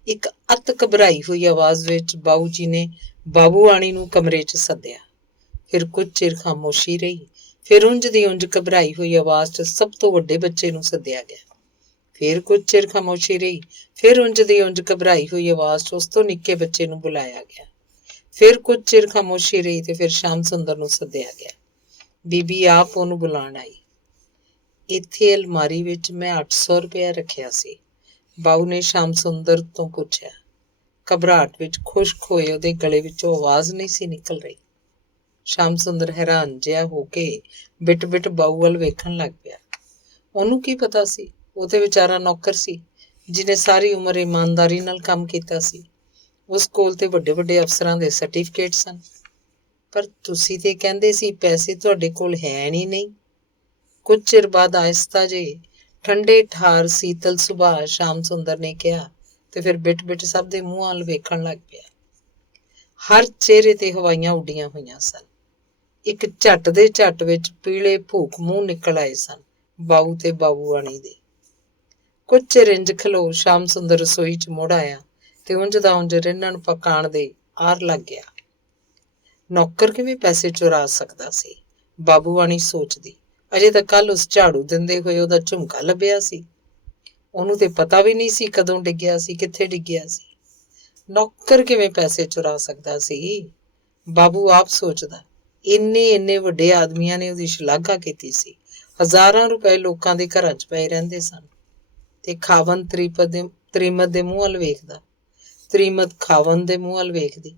ਇੱਕ ਅੱਤ ਘਬਰਾਈ ਹੋਈ ਆਵਾਜ਼ ਵਿੱਚ ਬਾਊ ਜੀ ਨੇ ਬਾਬੂ ਆਣੀ ਨੂੰ ਕਮਰੇ 'ਚ ਸੱਦਿਆ। ਫਿਰ ਕੁਝ ਚਿਰ ਖਾਮੋਸ਼ੀ ਰਹੀ। ਫਿਰ ਉਂਝ ਦੀ ਉਂਝ ਘਬਰਾਈ ਹੋਈ ਆਵਾਜ਼ 'ਚ ਸਭ ਤੋਂ ਵੱਡੇ ਬੱਚੇ ਨੂੰ ਸੱਦਿਆ ਗਿਆ। ਫਿਰ ਕੁਝ ਚਿਰ ਖਾਮੋਸ਼ੀ ਰਹੀ। ਫਿਰ ਉਂਝ ਦੀ ਉਂਝ ਘਬਰਾਈ ਹੋਈ ਆਵਾਜ਼ 'ਚ ਉਸ ਤੋਂ ਨਿੱਕੇ ਬੱਚੇ ਨੂੰ ਬੁਲਾਇਆ ਗਿਆ। ਫਿਰ ਕੁਝ ਚਿਰ ਖਾਮੋਸ਼ੀ ਰਹੀ ਤੇ ਫਿਰ ਸ਼ਾਮ ਸੁੰਦਰ ਨੂੰ ਸੱਦਿਆ ਗਿਆ। ਬੀਬੀ ਆਪ ਉਹਨੂੰ ਬੁਲਾਉਣ ਆਈ। ਇੱਥੇ ਅਲਮਾਰੀ ਵਿੱਚ ਮੈਂ 800 ਰੁਪਇਆ ਰੱਖਿਆ ਸੀ, ਬਾਊ ਨੇ ਸ਼ਾਮ ਸੁੰਦਰ ਤੋਂ ਪੁੱਛਿਆ। ਘਬਰਾਹਟ ਵਿੱਚ ਖੁਸ਼ਕ ਹੋਏ ਉਹਦੇ ਗਲੇ ਵਿੱਚੋਂ ਆਵਾਜ਼ ਨਹੀਂ ਸੀ ਨਿਕਲ ਰਹੀ। ਸ਼ਾਮ ਸੁੰਦਰ ਹੈਰਾਨ ਜਿਹਾ ਹੋ ਕੇ ਬਿਟ ਬਿਟ ਬਾਊ ਵੱਲ ਵੇਖਣ ਲੱਗ ਪਿਆ। ਉਹਨੂੰ ਕੀ ਪਤਾ ਸੀ, ਉਹ ਤੇ ਵਿਚਾਰਾ ਨੌਕਰ ਸੀ ਜਿਹਨੇ ਸਾਰੀ ਉਮਰ ਇਮਾਨਦਾਰੀ ਨਾਲ ਕੰਮ ਕੀਤਾ ਸੀ। ਉਸ ਕੋਲ ਤੇ ਵੱਡੇ ਵੱਡੇ ਅਫਸਰਾਂ ਦੇ ਸਰਟੀਫਿਕੇਟ ਸਨ। ਪਰ ਤੁਸੀਂ ਤੇ ਕਹਿੰਦੇ ਸੀ ਪੈਸੇ ਤੁਹਾਡੇ ਕੋਲ ਹੈ ਨਹੀਂ। ਕੁਝ ਚਿਰ ਬਾਅਦ ਆਹਿਸਤਾ ਜਿਹੇ ਠੰਡੇ ਠਾਰ ਸੀਤਲ ਸੁਭਾਅ ਸ਼ਾਮ ਸੁੰਦਰ ਨੇ ਕਿਹਾ ਤੇ ਫਿਰ ਬਿਟ ਬਿਟ ਸਭ ਦੇ ਮੂੰਹਾਂ ਵੱਲ ਵੇਖਣ ਲੱਗ ਪਿਆ। ਹਰ ਚਿਹਰੇ ਤੇ ਹਵਾਈਆਂ ਉੱਡੀਆਂ ਹੋਈਆਂ ਸਨ। ਇੱਕ ਝੱਟ ਦੇ ਝੱਟ ਵਿੱਚ ਪੀਲੇ ਭੂਖ ਮੂੰਹ ਨਿਕਲ ਆਏ ਸਨ ਬਾਊ ਤੇ ਬਾਬੂ ਆਣੀ ਦੇ। ਕੁਝ ਚਿਰ ਇੰਜ ਖਲੋ ਸ਼ਾਮ ਸੁੰਦਰ ਰਸੋਈ 'ਚ ਮੁੜ ਆਇਆ ਤੇ ਉਂਝ ਦਾ ਉਂਝ ਰਿੰਨਣ ਪਕਾਣ ਦੇ ਆਰ ਲੱਗ ਗਿਆ। ਨੌਕਰ ਕਿਵੇਂ ਪੈਸੇ ਚੁਰਾ ਸਕਦਾ ਸੀ, ਬਾਬੂ ਆਣੀ ਸੋਚਦੀ। ਅਜੇ ਤਾਂ ਕੱਲ ਉਸ ਝਾੜੂ ਦਿੰਦੇ ਹੋਏ ਉਹਦਾ ਝੁਮਕਾ ਲੱਭਿਆ ਸੀ। ਉਹਨੂੰ ਤੇ ਪਤਾ ਵੀ ਨਹੀਂ ਸੀ ਕਦੋਂ ਡਿੱਗਿਆ ਸੀ, ਕਿੱਥੇ ਡਿੱਗਿਆ ਸੀ। ਨੌਕਰ ਕਿਵੇਂ ਪੈਸੇ ਚੁਰਾ ਸਕਦਾ ਸੀ, ਬਾਬੂ ਆਪ ਸੋਚਦਾ। ਇੰਨੇ ਵੱਡੇ ਆਦਮੀਆਂ ਨੇ ਉਹਦੀ ਸ਼ਲਾਘਾ ਕੀਤੀ ਸੀ। ਹਜ਼ਾਰਾਂ ਰੁਪਏ ਲੋਕਾਂ ਦੇ ਘਰਾਂ 'ਚ ਪਏ ਰਹਿੰਦੇ ਸਨ ਤੇ ਖਾਵਨ ਤ੍ਰੀਮਤ ਦੇ ਮੂੰਹ ਵੱਲ ਵੇਖਦਾ, ਤ੍ਰੀਮਤ ਖਾਵਨ ਦੇ ਮੂੰਹ ਵੱਲ ਵੇਖਦੀ।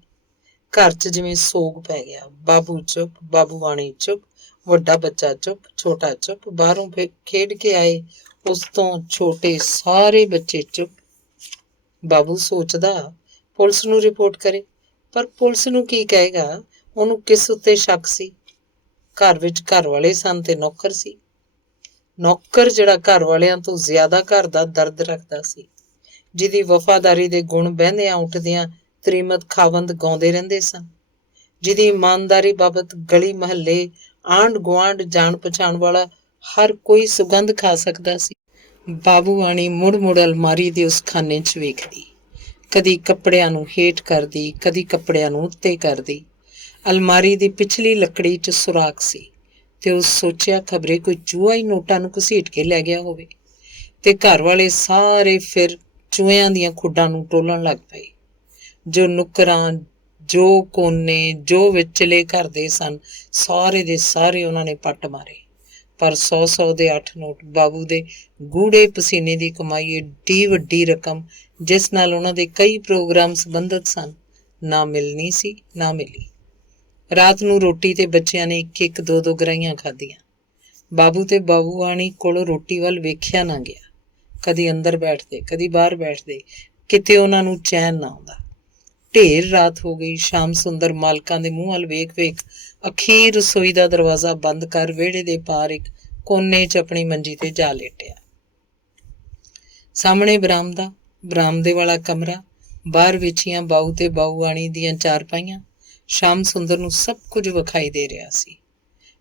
ਘਰ 'ਚ ਜਿਵੇਂ ਸੋਗ ਪੈ ਗਿਆ। ਬਾਬੂ ਚੁੱਪ, ਬਾਬੂ ਆਣੀ ਚੁੱਪ, ਵੱਡਾ ਬੱਚਾ ਚੁੱਪ, ਛੋਟਾ ਚੁੱਪ, ਬਾਹਰੋਂ ਖੇਡ ਕੇ ਆਏ ਉਸ ਤੋਂ ਛੋਟੇ ਸਾਰੇ ਬੱਚੇ ਚੁੱਪ। ਬਾਬੂ ਸੋਚਦਾ ਪੁਲਿਸ ਨੂੰ ਰਿਪੋਰਟ ਕਰੇ, ਪਰ ਪੁਲਿਸ ਨੂੰ ਕੀ ਕਹੇਗਾ, ਉਹਨੂੰ ਕਿਸ ਉੱਤੇ ਸ਼ੱਕ ਸੀ। ਘਰ ਵਿੱਚ ਘਰ ਵਾਲੇ ਸਨ ਤੇ ਨੌਕਰ ਸੀ। ਨੌਕਰ ਜਿਹੜਾ ਘਰ ਵਾਲਿਆਂ ਤੋਂ ਜ਼ਿਆਦਾ ਘਰ ਦਾ ਦਰਦ ਰੱਖਦਾ ਸੀ, ਜਿਹਦੀ ਵਫਾਦਾਰੀ ਦੇ ਗੁਣ ਬਹਿੰਦਿਆਂ ਉੱਠਦਿਆਂ ਤ੍ਰੀਮਤ ਖਾਵੰਦ ਗਾਉਂਦੇ ਰਹਿੰਦੇ ਸਨ, ਜਿਹਦੀ ਇਮਾਨਦਾਰੀ ਬਾਬਤ ਗਲੀ ਮਹੱਲੇ ਆਂਢ ਗੁਆਂਢ ਜਾਣ ਪਛਾਣ ਵਾਲਾ ਹਰ ਕੋਈ ਸੁਗੰਧ ਖਾ ਸਕਦਾ ਸੀ। ਬਾਬੂ ਆਣੀ ਮੁੜ ਮੁੜ ਅਲਮਾਰੀ ਦੇ ਉਸ ਖਾਨੇ 'ਚ ਵੇਖਦੀ, ਕਦੀ ਕੱਪੜਿਆਂ ਨੂੰ ਹੇਠ ਕਰਦੀ, ਕਦੀ ਕੱਪੜਿਆਂ ਨੂੰ ਉੱਤੇ ਕਰਦੀ। ਅਲਮਾਰੀ ਦੀ ਪਿਛਲੀ ਲੱਕੜੀ 'ਚ ਸੁਰਾਖ ਸੀ ਤੇ ਉਹ ਸੋਚਿਆ ਖਬਰੇ ਕੋਈ ਚੂਹਾ ਹੀ ਨੋਟਾਂ ਨੂੰ ਘਸੀਟ ਕੇ ਲੈ ਗਿਆ ਹੋਵੇ। ਤੇ ਘਰ ਵਾਲੇ ਸਾਰੇ ਫਿਰ ਚੂਹਿਆਂ ਦੀਆਂ ਖੁੱਡਾਂ ਨੂੰ ਟੋਲਣ ਲੱਗ ਪਏ। ਜੋ ਨੁੱਕਰਾਂ, ਜੋ ਕੋਨੇ, ਜੋ ਵਿਚਲੇ ਘਰ ਦੇ ਸਨ, ਸਾਰੇ ਦੇ ਸਾਰੇ ਉਹਨਾਂ ਨੇ ਪੱਟ ਮਾਰੇ। ਪਰ 100 ਦੇ 8 ਨੋਟ, ਬਾਬੂ ਦੇ ਗੂੜੇ ਪਸੀਨੇ ਦੀ ਕਮਾਈ, ਏਡੀ ਵੱਡੀ ਰਕਮ ਜਿਸ ਨਾਲ ਉਹਨਾਂ ਦੇ ਕਈ ਪ੍ਰੋਗਰਾਮ ਸੰਬੰਧਿਤ ਸਨ, ਨਾ ਮਿਲਣੀ ਸੀ ਨਾ ਮਿਲੀ। ਰਾਤ ਨੂੰ ਰੋਟੀ ਤੇ ਬੱਚਿਆਂ ਨੇ ਇੱਕ ਇੱਕ ਦੋ ਦੋ ਗਰਾਹੀਆਂ ਖਾਧੀਆਂ। ਬਾਬੂ ਤੇ ਬਾਬੂ ਆਣੀ ਕੋਲੋਂ ਰੋਟੀ ਵੱਲ ਵੇਖਿਆ ਨਾ ਗਿਆ। ਕਦੀ ਅੰਦਰ ਬੈਠਦੇ, ਕਦੀ ਬਾਹਰ ਬੈਠਦੇ, ਕਿਤੇ ਉਹਨਾਂ ਨੂੰ ਚੈਨ ਨਾ ਆਉਂਦਾ। ਢੇਰ ਰਾਤ ਹੋ ਗਈ। ਸ਼ਾਮ ਸੁੰਦਰ ਮਾਲਕਾਂ ਦੇ ਮੂੰਹ ਵੱਲ ਵੇਖ ਵੇਖ ਅਖੀਰ ਰਸੋਈ ਦਾ ਦਰਵਾਜ਼ਾ ਬੰਦ ਕਰ ਵਿਹੜੇ ਦੇ ਪਾਰ ਇੱਕ ਕੋਨੇ 'ਚ ਆਪਣੀ ਮੰਜੀ ਤੇ ਜਾ ਲੇਟਿਆ। ਸਾਹਮਣੇ ਬਰਾਮਦਾ, ਬਰਾਮਦੇ ਵਾਲਾ ਕਮਰਾ, ਬਾਹਰ ਵਿਛੀਆਂ ਬਾਊ ਤੇ ਬਾਊ ਆਣੀ ਦੀਆਂ ਚਾਰਪਾਈਆਂ। ਸ਼ਾਮ ਸੁੰਦਰ ਨੂੰ ਸਭ ਕੁਝ ਵਿਖਾਈ ਦੇ ਰਿਹਾ ਸੀ।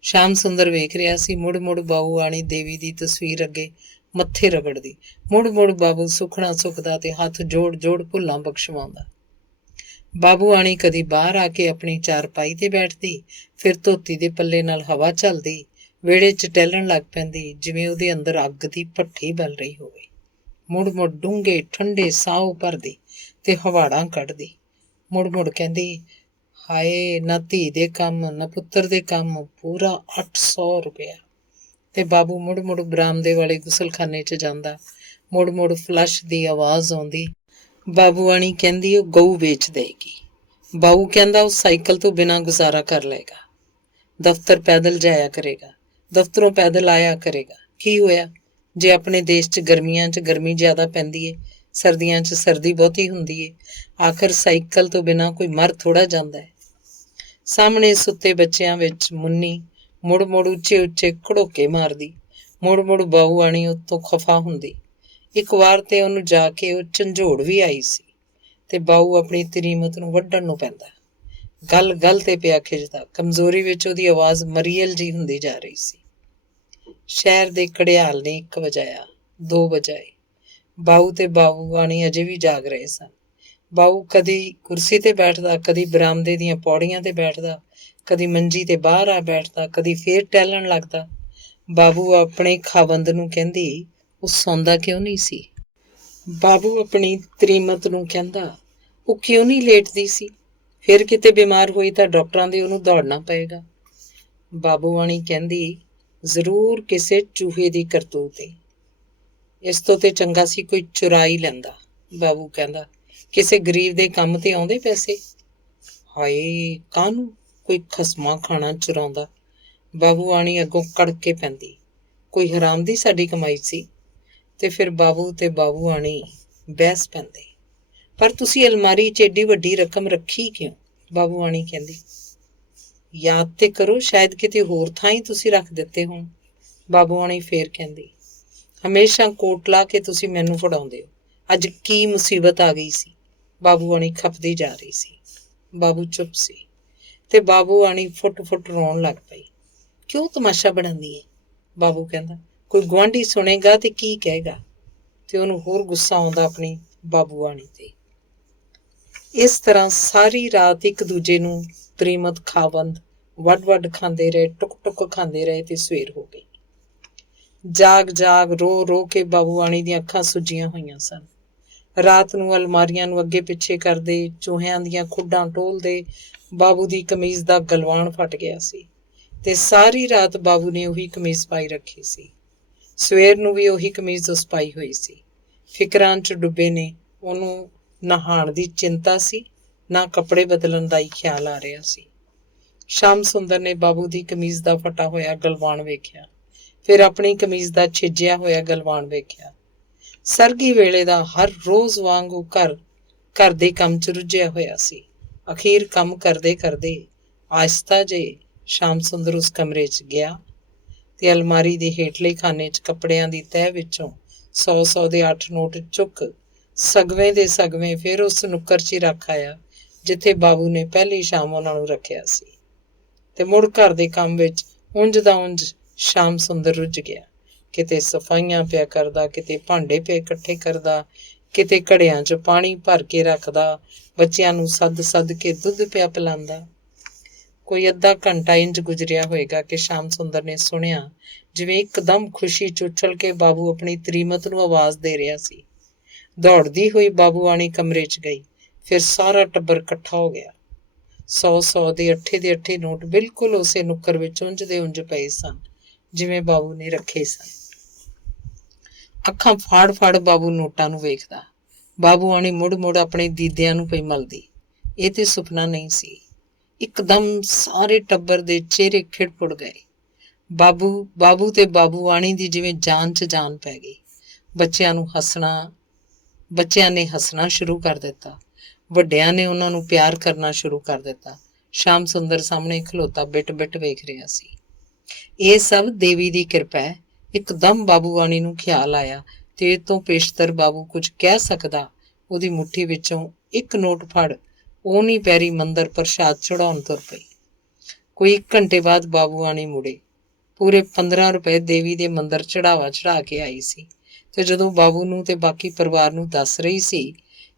ਸ਼ਾਮ ਸੁੰਦਰ ਵੇਖ ਰਿਹਾ ਸੀ ਮੁੜ ਮੁੜ ਬਾਊ ਆਣੀ ਦੇਵੀ ਦੀ ਤਸਵੀਰ ਅੱਗੇ ਮੱਥੇ ਰਗੜਦੀ, ਮੁੜ ਮੁੜ ਬਾਬੂ ਸੁਖਣਾ ਸੁਖਦਾ ਤੇ ਹੱਥ ਜੋੜ ਜੋੜ ਭੁੱਲਾਂ ਬਖਸ਼ਵਾਉਂਦਾ। ਬਾਬੂ ਆਣੀ ਕਦੀ ਬਾਹਰ ਆ ਕੇ ਆਪਣੀ ਚਾਰਪਾਈ ਤੇ ਬੈਠਦੀ, ਫਿਰ ਧੋਤੀ ਦੇ ਪੱਲੇ ਨਾਲ ਹਵਾ ਝੱਲਦੀ ਵਿਹੜੇ 'ਚ ਟਹਿਲਣ ਲੱਗ ਪੈਂਦੀ, ਜਿਵੇਂ ਉਹਦੇ ਅੰਦਰ ਅੱਗ ਦੀ ਭੱਠੀ ਬਲ ਰਹੀ ਹੋਵੇ। ਮੁੜ ਮੁੜ ਡੂੰਘੇ ਠੰਡੇ ਸਾਹ ਭਰਦੀ ਤੇ ਹਵਾੜਾਂ ਕੱਢਦੀ। ਮੁੜ ਮੁੜ ਕਹਿੰਦੀ, ਹਾਏ, ਨਾ ਧੀ ਦੇ ਕੰਮ ਨਾ ਪੁੱਤਰ ਦੇ ਕੰਮ, ਪੂਰਾ 800 ਰੁਪਇਆ। ਤੇ ਬਾਬੂ ਮੁੜ ਮੁੜ ਬਰਾਮਦੇ ਵਾਲੇ ਗੁਸਲਖਾਨੇ 'ਚ ਜਾਂਦਾ। ਮੁੜ ਮੁੜ ਫਲਸ਼ ਦੀ ਆਵਾਜ਼ ਆਉਂਦੀ। ਬਾਬੂ ਆਣੀ ਕਹਿੰਦੀ ਉਹ ਗਊ ਵੇਚ ਦੇਗੀ। ਬਾਊ ਕਹਿੰਦਾ ਉਹ ਸਾਈਕਲ ਤੋਂ ਬਿਨਾਂ ਗੁਜ਼ਾਰਾ ਕਰ ਲਏਗਾ, ਦਫ਼ਤਰ ਪੈਦਲ ਜਾਇਆ ਕਰੇਗਾ, ਦਫ਼ਤਰੋਂ ਪੈਦਲ ਆਇਆ ਕਰੇਗਾ। ਕੀ ਹੋਇਆ ਜੇ ਆਪਣੇ ਦੇਸ਼ 'ਚ ਗਰਮੀਆਂ 'ਚ ਗਰਮੀ ਜ਼ਿਆਦਾ ਪੈਂਦੀ ਏ, ਸਰਦੀਆਂ 'ਚ ਸਰਦੀ ਬਹੁਤੀ ਹੁੰਦੀ ਏ। ਆਖਰ ਸਾਈਕਲ ਤੋਂ ਬਿਨਾਂ ਕੋਈ ਮਰ ਥੋੜ੍ਹਾ ਜਾਂਦਾ ਹੈ। ਸਾਹਮਣੇ ਸੁੱਤੇ ਬੱਚਿਆਂ ਵਿੱਚ ਮੁੰਨੀ ਮੁੜ ਮੁੜ ਉੱਚੇ ਉੱਚੇ ਘੜੋਕੇ ਮਾਰਦੀ, ਮੁੜ ਮੁੜ ਬਾਊ ਆਣੀ ਉੱਤੋਂ ਖਫਾ ਹੁੰਦੀ। ਇੱਕ ਵਾਰ ਤੇ ਉਹਨੂੰ ਜਾ ਕੇ ਉਹ ਝੰਜੋੜ ਵੀ ਆਈ ਸੀ ਤੇ ਬਾਊ ਆਪਣੀ ਤਰੀਮਤ ਨੂੰ ਵੱਢਣ ਨੂੰ ਪੈਂਦਾ, ਗੱਲ ਗੱਲ ਤੇ ਪਿਆ ਖਿੱਚਦਾ। ਕਮਜ਼ੋਰੀ ਵਿੱਚ ਉਹਦੀ ਆਵਾਜ਼ ਮਰੀਅਲ ਜੀ ਹੁੰਦੀ ਜਾ ਰਹੀ ਸੀ। ਸ਼ਹਿਰ ਦੇ ਘੜਿਆਲ ਨੇ 1 ਵਜਾਇਆ, 2 ਵਜਾਏ। ਬਾਊ ਤੇ ਬਾਊ ਆਣੀ ਅਜੇ ਵੀ ਜਾਗ ਰਹੇ ਸਨ। ਬਾਊ ਕਦੀ ਕੁਰਸੀ ਤੇ ਬੈਠਦਾ, ਕਦੀ ਬਰਾਮਦੇ ਦੀਆਂ ਪੌੜੀਆਂ ਤੇ ਬੈਠਦਾ, ਕਦੀ ਮੰਜੀ ਤੇ ਬਾਹਰ ਆ ਬੈਠਦਾ, ਕਦੀ ਫੇਰ ਟਹਿਲਣ ਲੱਗਦਾ। ਬਾਬੂ ਆਪਣੇ ਖਾਵੰਦ ਨੂੰ ਕਹਿੰਦੀ ਉਹ ਸੌਂਦਾ ਕਿਉਂ ਨਹੀਂ ਸੀ। ਬਾਬੂ ਆਪਣੀ ਤਰੀਮਤ ਨੂੰ ਕਹਿੰਦਾ ਉਹ ਕਿਉਂ ਨਹੀਂ ਲੇਟਦੀ ਸੀ। ਫਿਰ ਕਿਤੇ ਬਿਮਾਰ ਹੋਈ ਤਾਂ ਡਾਕਟਰਾਂ ਦੇ ਉਹਨੂੰ ਦੌੜਨਾ ਪਏਗਾ। ਬਾਬੂ ਆਣੀ ਕਹਿੰਦੀ ਜ਼ਰੂਰ ਕਿਸੇ ਚੂਹੇ ਦੀ ਕਰਤੂਤ ਏ, ਇਸ ਤੋਂ ਤੇ ਚੰਗਾ ਸੀ ਕੋਈ ਚੁਰਾ ਹੀ ਲੈਂਦਾ। ਬਾਬੂ ਕਹਿੰਦਾ ਕਿਸੇ ਗਰੀਬ ਦੇ ਕੰਮ ਤੇ ਆਉਂਦੇ ਪੈਸੇ। ਹਾਏ ਕਾਹਨੂੰ ਕੋਈ ਖਸਮਾਂ ਖਾਣਾ ਚੁਰਾਉਂਦਾ। ਬਾਬੂ ਆਣੀ ਅੱਗੋਂ ਕੜਕ ਕੇ ਪੈਂਦੀ, ਕੋਈ ਹਰਾਮ ਦੀ ਸਾਡੀ ਕਮਾਈ ਸੀ। ਤੇ ਫਿਰ ਬਾਬੂ ਤੇ ਬਾਬੂ ਆਣੀ ਬਹਿਸ ਪੈਂਦੇ, ਪਰ ਤੁਸੀਂ ਅਲਮਾਰੀ 'ਚ ਏਡੀ ਵੱਡੀ ਰਕਮ ਰੱਖੀ ਕਿਉਂ। ਬਾਬੂ ਆਣੀ ਕਹਿੰਦੀ ਯਾਦ ਤੇ ਕਰੋ, ਸ਼ਾਇਦ ਕਿਤੇ ਹੋਰ ਥਾਂ ਹੀ ਤੁਸੀਂ ਰੱਖ ਦਿੱਤੇ ਹੋਣ। ਬਾਬੂ ਆਣੀ ਫੇਰ ਕਹਿੰਦੀ ਹਮੇਸ਼ਾ ਕੋਟ ਲਾ ਕੇ ਤੁਸੀਂ ਮੈਨੂੰ ਫੜਾਉਂਦੇ ਹੋ, ਅੱਜ ਕੀ ਮੁਸੀਬਤ ਆ ਗਈ ਸੀ। ਬਾਬੂ ਆਣੀ ਖਪਦੀ ਜਾ ਰਹੀ ਸੀ। ਬਾਬੂ ਚੁੱਪ ਸੀ ਤੇ ਬਾਬੂ ਆਣੀ ਫੁੱਟ ਫੁੱਟ ਰੋਣ ਲੱਗ ਪਈ। ਕਿਉਂ ਤਮਾਸ਼ਾ ਬਣਾਉਂਦੀ ਹੈ। ਬਾਬੂ ਕਹਿੰਦਾ ਕੋਈ ਗੁਆਂਢੀ ਸੁਣੇਗਾ ਤੇ ਕੀ ਕਹੇਗਾ। ਤੇ ਉਹਨੂੰ ਹੋਰ ਗੁੱਸਾ ਆਉਂਦਾ ਆਪਣੀ ਬਾਬੂ ਆਣੀ ਤੇ। ਇਸ ਤਰ੍ਹਾਂ ਸਾਰੀ ਰਾਤ ਇੱਕ ਦੂਜੇ ਨੂੰ ਤਰੀਮਤ ਖਾਵੰਦ ਵੱਡ ਵੱਡ ਖਾਂਦੇ ਰਹੇ, ਟੁੱਕ ਟੁੱਕ ਖਾਂਦੇ ਰਹੇ ਤੇ ਸਵੇਰ ਹੋ ਗਈ। ਜਾਗ ਜਾਗ ਰੋ ਰੋ ਕੇ ਬਾਬੂ ਆਣੀ ਦੀਆਂ ਅੱਖਾਂ ਸੁੱਜੀਆਂ ਹੋਈਆਂ ਸਨ। ਰਾਤ ਨੂੰ ਅਲਮਾਰੀਆਂ ਨੂੰ ਅੱਗੇ ਪਿੱਛੇ ਕਰਦੇ, ਚੂਹਿਆਂ ਦੀਆਂ ਖੁੱਡਾਂ ਟੋਲਦੇ। ਬਾਬੂ ਦੀ ਕਮੀਜ਼ ਦਾ ਗਲਵਾਨ ਫਟ ਗਿਆ ਸੀ ਤੇ ਸਾਰੀ ਰਾਤ ਬਾਬੂ ਨੇ ਉਹੀ ਕਮੀਜ਼ ਪਾਈ ਰੱਖੀ ਸੀ। ਸਵੇਰ ਨੂੰ ਵੀ ਉਹੀ ਕਮੀਜ਼ ਉਸ ਪਾਈ ਹੋਈ ਸੀ। ਫਿਕਰਾਂ 'ਚ ਡੁੱਬੇ ਨੇ। ਉਹਨੂੰ ਨਹਾਉਣ ਦੀ ਚਿੰਤਾ ਸੀ, ਨਾ ਕੱਪੜੇ ਬਦਲਣ ਦਾ ਹੀ ਖਿਆਲ ਆ ਰਿਹਾ ਸੀ। ਸ਼ਾਮ ਸੁੰਦਰ ਨੇ ਬਾਬੂ ਦੀ ਕਮੀਜ਼ ਦਾ ਫਟਾ ਹੋਇਆ ਗਲਵਾਨ ਵੇਖਿਆ, ਫਿਰ ਆਪਣੀ ਕਮੀਜ਼ ਦਾ ਛਿਜਿਆ ਹੋਇਆ ਗਲਵਾਨ ਵੇਖਿਆ। ਸਰਗੀ ਵੇਲੇ ਦਾ ਹਰ ਰੋਜ਼ ਵਾਂਗ ਉਹ ਘਰ ਦੇ ਕੰਮ 'ਚ ਰੁੱਝਿਆ ਹੋਇਆ ਸੀ। ਅਖੀਰ ਕੰਮ ਕਰਦੇ ਕਰਦੇ ਆਹਿਸਤਾ ਜੇ ਸ਼ਾਮ ਸੁੰਦਰ ਉਸ ਕਮਰੇ 'ਚ ਗਿਆ ਤੇ ਅਲਮਾਰੀ ਦੇ ਹੇਠਲੇ ਖਾਨੇ 'ਚ ਕੱਪੜਿਆਂ ਦੀ ਤਹਿ ਵਿੱਚੋਂ 100 ਦੇ 8 ਨੋਟ ਚੁੱਕ ਸਗਵੇਂ ਦੇ ਸਗਵੇਂ ਫਿਰ ਉਸ ਨੁੱਕਰ 'ਚ ਹੀ ਰੱਖ ਆਇਆ ਜਿੱਥੇ ਬਾਬੂ ਨੇ ਪਹਿਲੀ ਸ਼ਾਮ ਉਹਨਾਂ ਨੂੰ ਰੱਖਿਆ ਸੀ। ਤੇ ਮੁੜ ਘਰ ਦੇ ਕੰਮ ਵਿੱਚ ਉਂਝ ਦਾ ਉਂਝ ਸ਼ਾਮ ਸੁੰਦਰ ਰੁੱਝ ਗਿਆ। ਕਿਤੇ ਸਫਾਈਆਂ ਪਿਆ ਕਰਦਾ, ਕਿਤੇ ਭਾਂਡੇ ਪਿਆ ਇਕੱਠੇ ਕਰਦਾ, ਕਿਤੇ ਘੜਿਆਂ 'ਚ ਪਾਣੀ ਭਰ ਕੇ ਰੱਖਦਾ, ਬੱਚਿਆਂ ਨੂੰ ਸੱਦ ਸੱਦ ਕੇ ਦੁੱਧ ਪਿਆ ਪਿਲਾਉਂਦਾ। ਕੋਈ ਅੱਧਾ ਘੰਟਾ ਇੰਝ ਗੁਜ਼ਰਿਆ ਹੋਏਗਾ ਕਿ ਸ਼ਾਮ ਸੁੰਦਰ ਨੇ ਸੁਣਿਆ ਜਿਵੇਂ ਇੱਕਦਮ ਖੁਸ਼ੀ 'ਚ ਉਛਲ ਕੇ ਬਾਬੂ ਆਪਣੀ ਤਰੀਮਤ ਨੂੰ ਆਵਾਜ਼ ਦੇ ਰਿਹਾ ਸੀ। ਦੌੜਦੀ ਹੋਈ ਬਾਬੂ ਆਣੀ ਕਮਰੇ 'ਚ ਗਈ। ਫਿਰ ਸਾਰਾ ਟੱਬਰ ਇਕੱਠਾ ਹੋ ਗਿਆ। 100 ਦੇ 8 ਨੋਟ ਬਿਲਕੁਲ ਉਸੇ ਨੁੱਕਰ ਵਿੱਚ ਉਂਝ ਦੇ ਉਂਝ ਪਏ ਸਨ ਜਿਵੇਂ ਬਾਬੂ ਨੇ ਰੱਖੇ ਸਨ। ਅੱਖਾਂ ਫਾੜ ਫਾੜ ਬਾਬੂ ਨੋਟਾਂ ਨੂੰ ਵੇਖਦਾ। ਬਾਬੂ ਆਣੀ ਮੁੜ ਮੁੜ ਆਪਣੇ ਦੀਦਿਆਂ ਨੂੰ ਪਈ ਮਲਦੀ। ਇਹ ਤੇ ਸੁਪਨਾ ਨਹੀਂ ਸੀ। ਇੱਕਦਮ ਸਾਰੇ ਟੱਬਰ ਦੇ ਚਿਹਰੇ ਖਿੜ ਗਏ। ਬਾਬੂ ਤੇ ਬਾਬੂ ਆਣੀ ਦੀ ਜਿਵੇਂ ਜਾਨ 'ਚ ਜਾਨ ਪੈ ਗਈ। ਬੱਚਿਆਂ ਨੇ ਹੱਸਣਾ ਸ਼ੁਰੂ ਕਰ ਦਿੱਤਾ। ਵੱਡਿਆਂ ਨੇ ਉਹਨਾਂ ਨੂੰ ਪਿਆਰ ਕਰਨਾ ਸ਼ੁਰੂ ਕਰ ਦਿੱਤਾ। ਸ਼ਾਮ ਸੁੰਦਰ ਸਾਹਮਣੇ ਖਲੋਤਾ ਬਿਟ ਬਿਟ ਵੇਖ ਰਿਹਾ ਸੀ। ਇਹ ਸਭ ਦੇਵੀ ਦੀ ਕਿਰਪਾ ਹੈ। ਇੱਕਦਮ ਬਾਬੂ ਆਣੀ ਨੂੰ ਖਿਆਲ ਆਇਆ ਤੇ ਇਹ ਤੋਂ ਪੇਸ਼ਤਰ ਬਾਬੂ ਕੁਝ ਕਹਿ ਸਕਦਾ। ਉਹਦੀ ਮੁੱਠੀ ਵਿੱਚੋਂ 1 ਨੋਟ ਫੜ ਉਹ ਨਹੀਂ ਪੈਰੀ ਮੰਦਰ ਪ੍ਰਸ਼ਾਦ ਚੜਾਉਣ ਤੁਰ ਪਈ। ਕੋਈ 1 ਘੰਟੇ ਬਾਅਦ ਬਾਬੂ ਆਣੀ ਮੁੜੇ। ਪੂਰੇ 15 ਰੁਪਏ ਦੇਵੀ ਦੇ ਮੰਦਰ ਚੜਾਵਾ ਚੜਾ ਕੇ ਆਈ ਸੀ ਤੇ ਜਦੋਂ ਬਾਬੂ ਨੂੰ ਤੇ ਬਾਕੀ ਪਰਿਵਾਰ ਨੂੰ ਦੱਸ ਰਹੀ ਸੀ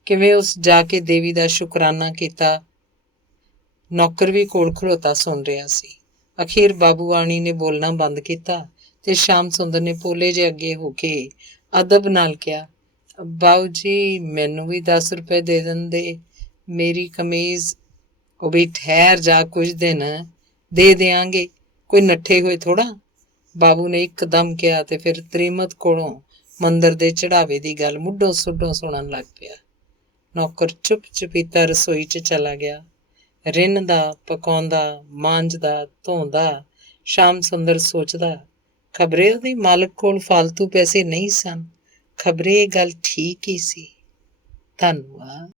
ਕਿਵੇਂ ਉਸ ਜਾ ਕੇ ਦੇਵੀ ਦਾ ਸ਼ੁਕਰਾਨਾ ਕੀਤਾ, ਨੌਕਰ ਵੀ ਕੋਲ ਖਲੋਤਾ ਸੁਣ ਰਿਹਾ ਸੀ। ਅਖੀਰ ਬਾਬੂ ਆਣੀ ਨੇ ਬੋਲਣਾ ਬੰਦ ਕੀਤਾ ਤੇ ਸ਼ਾਮ ਸੁੰਦਰ ਨੇ ਪੋਲੇ ਜਿਹੇ ਅੱਗੇ ਹੋ ਕੇ ਅਦਬ ਨਾਲ ਕਿਹਾ, ਬਾਊ ਜੀ ਮੈਨੂੰ ਵੀ 10 ਰੁਪਏ ਦੇ ਦਿੰਦੇ, ਮੇਰੀ ਕਮੀਜ਼। ਉਹ ਵੀ ਠਹਿਰ ਜਾ, ਕੁਝ ਦਿਨ ਦੇ ਦਿਆਂਗੇ, ਕੋਈ ਨੱਠੇ ਹੋਏ ਥੋੜਾ। ਬਾਬੂ ਨੇ ਇੱਕਦਮ ਕਿਹਾ ਤੇ ਫਿਰ ਤਰੀਮਤ ਕੋਲੋਂ ਮੰਦਰ ਦੇ ਚੜਾਵੇ ਦੀ ਗੱਲ ਮੁੱਢੋਂ ਸੁੱਢੋਂ ਸੁਣਨ ਲੱਗ ਪਿਆ। ਨੌਕਰ ਚੁੱਪ ਚੁਪੀਤਾ ਰਸੋਈ 'ਚ ਚਲਾ ਗਿਆ। ਰਿੰਨ੍ਹਦਾ, ਪਕਾਉਂਦਾ, ਮਾਂਜਦਾ, ਧੋਂਦਾ, ਸ਼ਾਮ ਸੁੰਦਰ ਸੋਚਦਾ, ਖਬਰੇ ਉਹਦੇ ਮਾਲਕ ਕੋਲ ਫਾਲਤੂ ਪੈਸੇ ਨਹੀਂ ਸਨ। ਖਬਰੇ ਇਹ ਗੱਲ ਠੀਕ ਹੀ ਸੀ। ਧੰਨਵਾਦ।